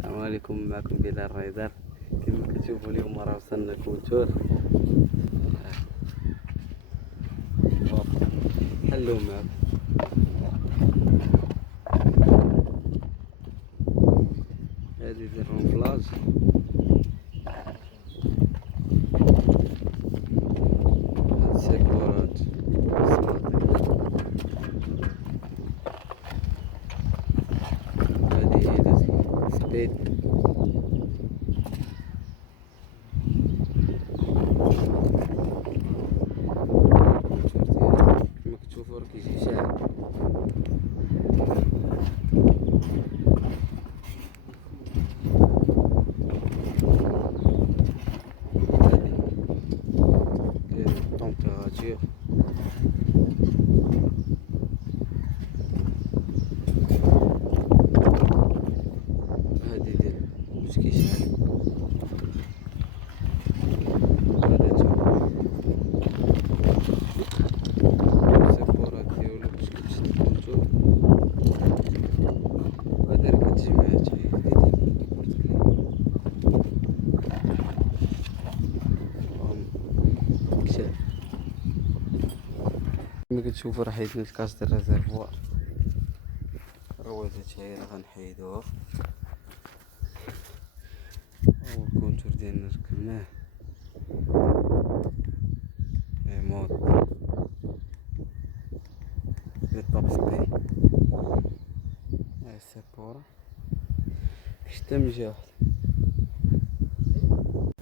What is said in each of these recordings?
السلام عليكم، معكم بلال الريدار. كما كتشوفوا اليوم راه وصلنا كوتور. حلو معكم هادي ديال الرونفلاج. هاد السيكورات هادي هي داز سبيد. كما كتشوفوا راه كيجي شاعل. التمبيراتور هادي ديال باش كيشعل. هذا السيبورات ديالو باش كتشد الكونتور. وهذا راه كتجمعات هي كشاف. كما كتشوفوا راه حيدنا الكاس ديال الريزرفوار. الرواتات هي راه غنحيدوها، والكونتور ديالنا ركبناه. مود ديال الطوب سبي. هاي السيبورا كشتا من جهة واحدة.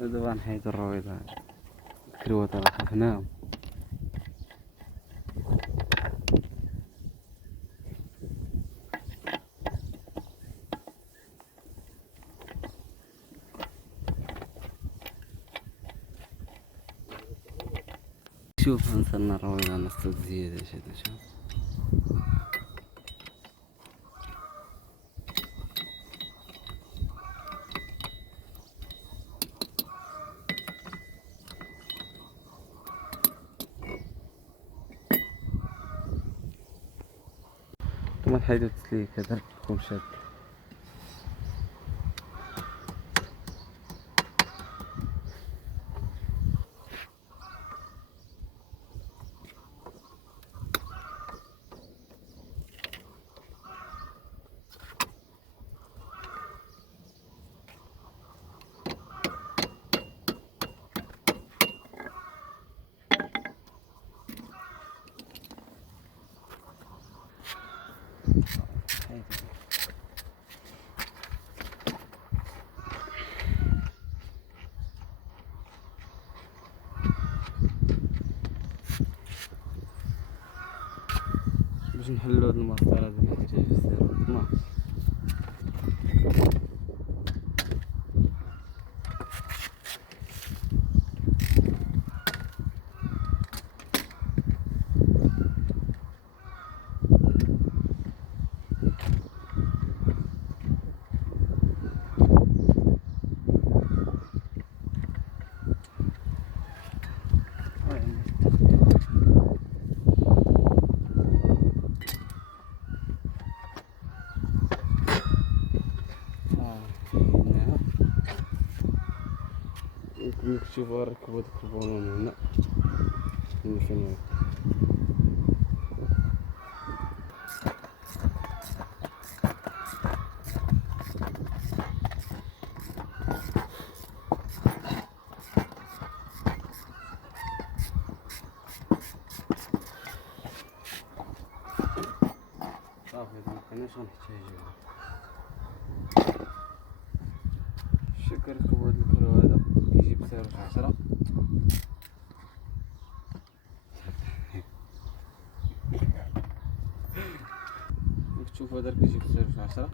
ودابا غنحيدو الرويضة، الكروات راه خفناهم. شوف وصلنا الرويضة نص زيادة. شوف كما نحيدو التسليك هذا تكون شاد. باش نحلو هاد المسطرة هادي محتاج السيرو 12. كما كتشوفوا ركبوا داك البولون هنا من فين صافي. مبقيناش غنحتاجوها. شكرا لكم. هاد الكرو هذا كيجي بسعر 10. كتشوفوا هذا كيجي بسعر 10.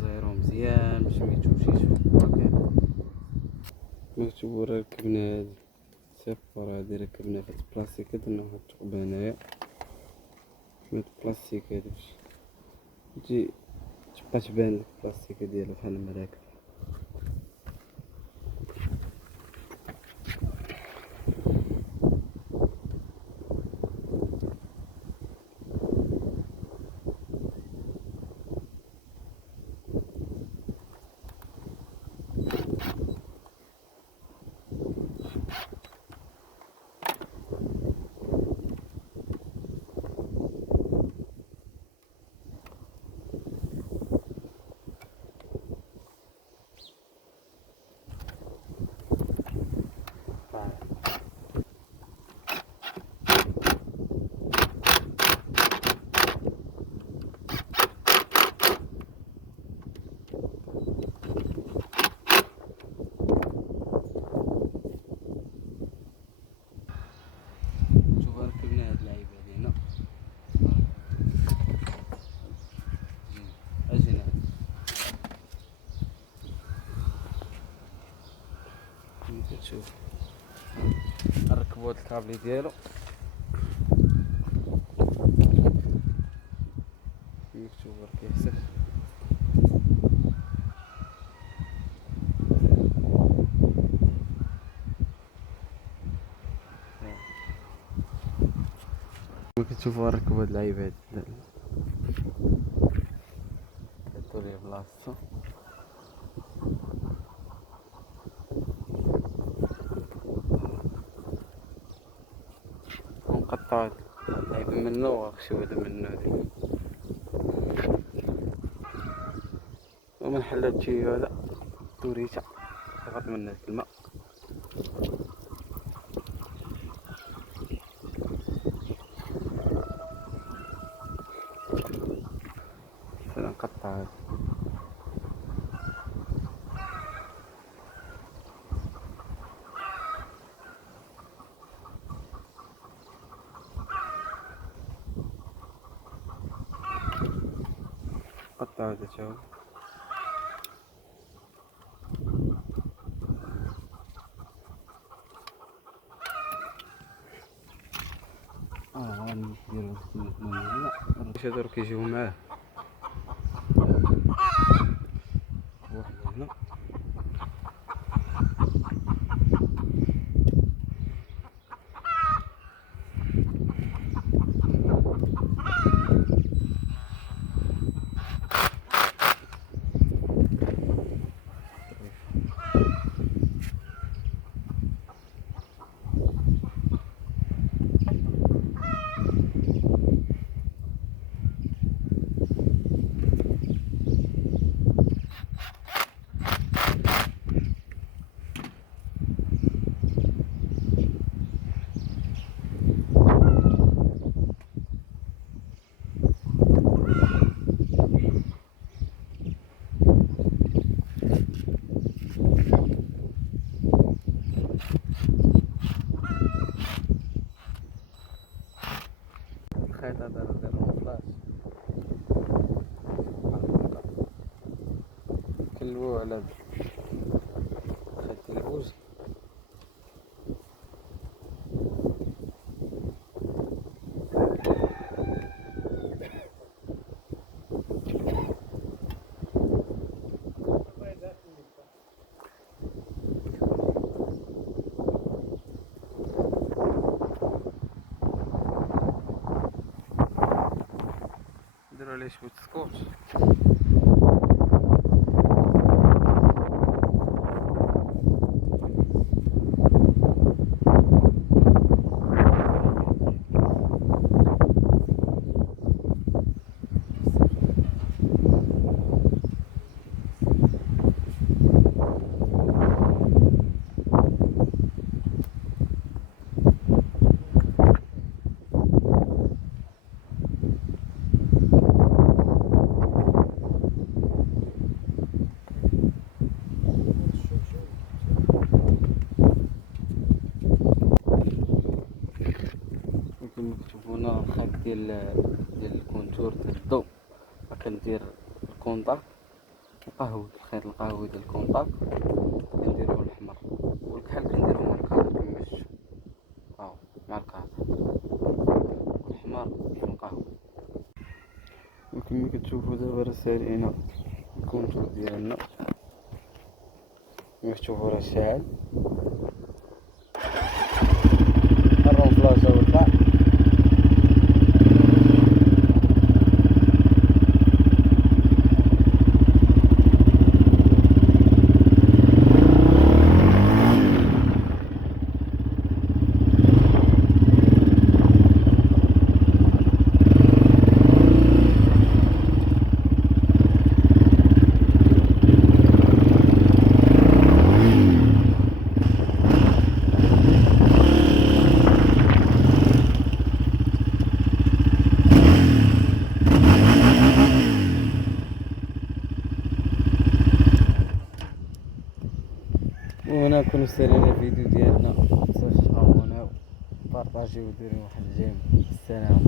زيرو مزيان باش ميتمشيش في الباكيت. كما كتشوفوا راه ركبنا هاد السيبورا هادي، ركبنا في هاد البلاستيك. درنا واحد الثقب هنايا في هاد البلاستيك هادي باش تجي تبقى تبان لك البلاستيكه ديالها بحال المراكب. الكابلي ديالو مكتوب راه كيحسب كما كتشوفوا ركبوا هاد العيبات حطوا ليه بلاصتو ونقطعو العيب منو وخشوا هذا منو هذيك ومن حل هادشي هذا توريتا تغط من هاد الماء نقطع هذا قطع هذا تا هو نديرو هنا باش هادو كيجيو معاه واحد هنا الخيط هذا نديرو فلاش كلوه على الخيط البوز نديرو عليه شوية سكوتش كما كتشوفوا هنا الخيط ديال الكونتور ديال الضوء كندير الكونطاك القهوي الخيط القهوي ديال الكونطاك كنديروه الاحمر والكحل كنديروه مع الكهرباء كما شفتوا هاو مع الكهرباء الاحمر في القهوي وكما كتشوفوا دابا راه سالينا الكونتور ديالنا كما كتشوفوا راه شاعل الرونفلاج وطلع وهنا كنو سالينا الفيديو ديالنا متنساوش تابوناو بارطاجيو وديروا واحد الجيم. السلام.